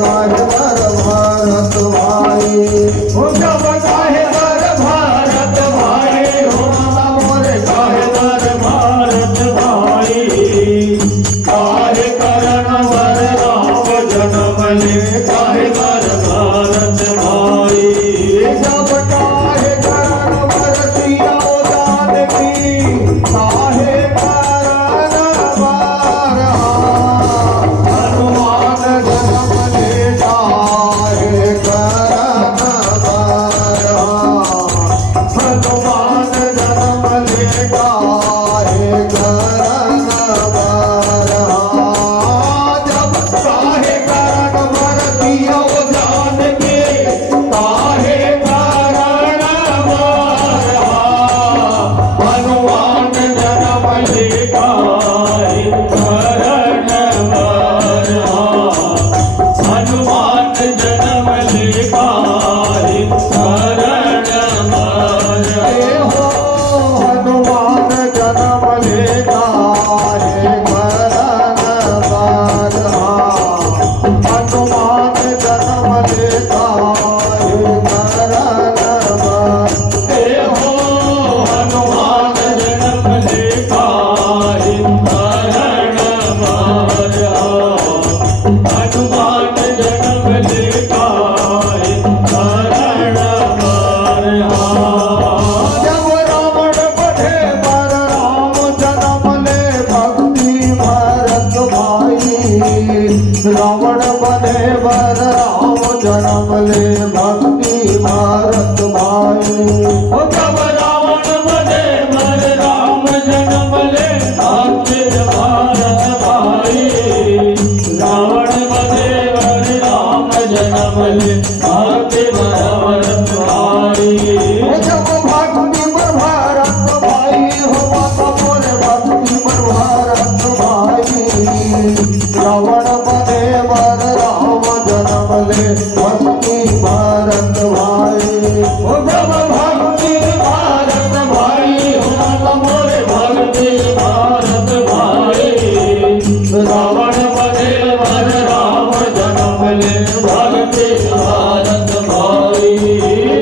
काहे बर भारत भाई हो जब काहे बर भारत भाई हो माता मोरे काहे बर भारत भाई काहे करण बर राम जन्म ले काहे बर भारत भाई जब काहे करण बर सिया जानकी काहे करण बर हनुमान जन्म ले काहे करण बर हनुमान जन्म ले काहे करण बर जब काहे करण बर दियो जानकी काहे करण बर हनुमान जन्म ले काहे करण बर हनुमान जन्म ले काहे करण बर हो हनुमान जन्म ले काहे करण बर हनुमान जन्म ले काहे करण बर हो हनुमान जन्म ले काहे करण बर हनुमान जन्म ले काहे करण बर जब रावण बढ़े बर राम जन्म ले भक्ति भरत भाई रावण बने बर राम जन्म ले भक्ति भरत भाई ओ जब रावण बने बर राम जन्म ले भक्ति भरत भाई रावण बने बर राम जन्म ले भक्ति भरत भाई ओ जब भक्ति पर भारत भाई हो माता मोरे भक्ति पर भारत भाई रावण बने बर राम जन्म ले भक्ति भारत भाई ओ जब भक्ति भारत भाई हो माता मोरे भक्ति भारत भाई रावण बने बर राम जन्म ले भक्ति भारत भाई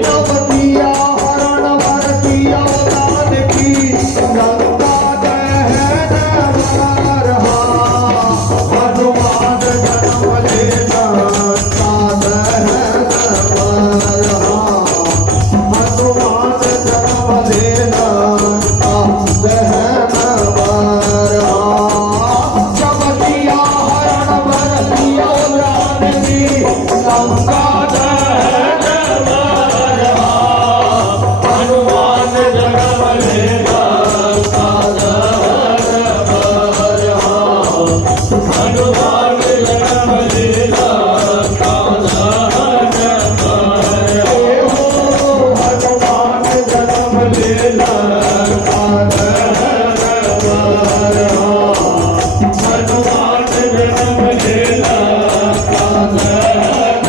जब दिया हरण बर किया जानकी गंगा दहन बर हनुमान जन्म ले गंगा दहन बर हनुमान जन्म ले गंगा दहन बर जब दिया हरण बर किया जानकी गंगा दहन बर हनुमान जन्म ले गंगा दहन बर हनुमान जन्म ले गंगा दहन बर हो हनुमान जन्म ले गंगा दहन बर हनुमान जन्म ले गंगा दहन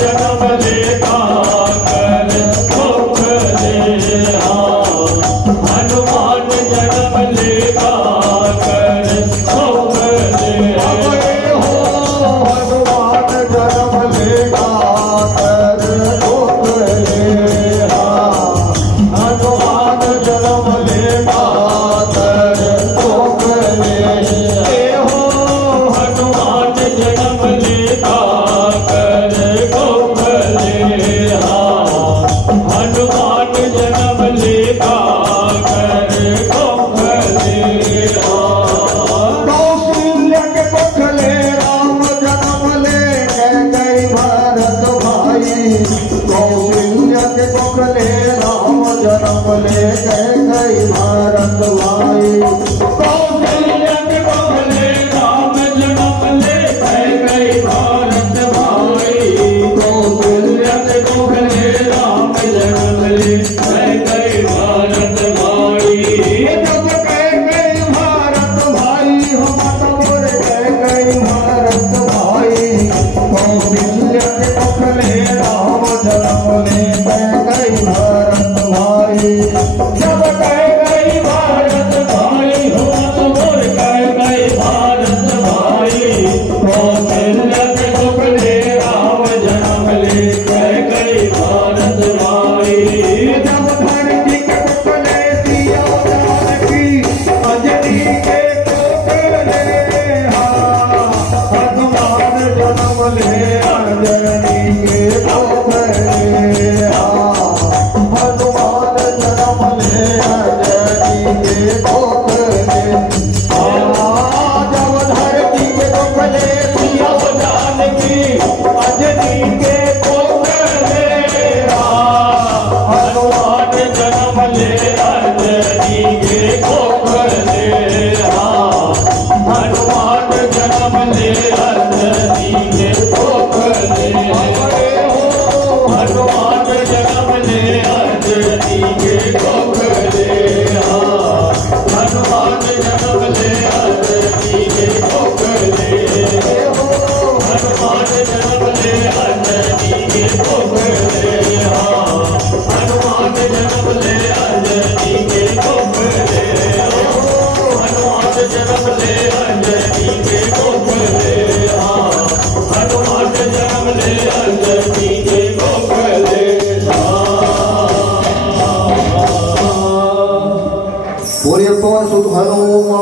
जन्म लेता कर सुख दे हनुमान जन्म लेता कर सुख दे हनुमान जन्म लेता कर सुख दे हनुमान जन्म लेता कर सुख दे हनुमान जन्म लेता कर सुख दे हनुमान जन्म लेता कर सुख दे कौशल्या के कोखले राम जन्म ले गई भारत भाई कौशल्या के कोखले राम जन्म ले गई भारत भाई कौशल्या के कोखले राम जन्म ले गई भारत भाई कौशल्या के कोखले राम जन्म ले गई भारत भाई जब कह गई भारत भाई हम तोर कह गई भारत भाई कौशल्या के कोखले राम जन्म ले गई भारत भाई जब कह गई भारत भाई हम तोर कह गई भारत भाई कौशल्या के कोखले राम जन्म ले गई भारत भाई जब धरती के कोखले सिया जानकी अंजनी के कोखले हनुमान जन्म ले अंजनी के कोखले हनुमान जन्म ले अंजनी के कोखले जब धरती के कोखले सिया जानकी अंजनी के कोखले हनुमान जन्म ले अंजनी के कोखले हनुमान जन्म ले अंजनी के कोखले हनुमान जन्म ले अंजनी के कोखले हनुमान जन्म ले अंजनी के कोखले हनुमान जन्म ले अंजनी के कोखले हनुमान जन्म ले अंजनी के कोखले हनुमान जन्म ले अंजनी के कोखले हनुमान जन्म ले अंजनी के कोखले बोलिए पवन सुत हनुमान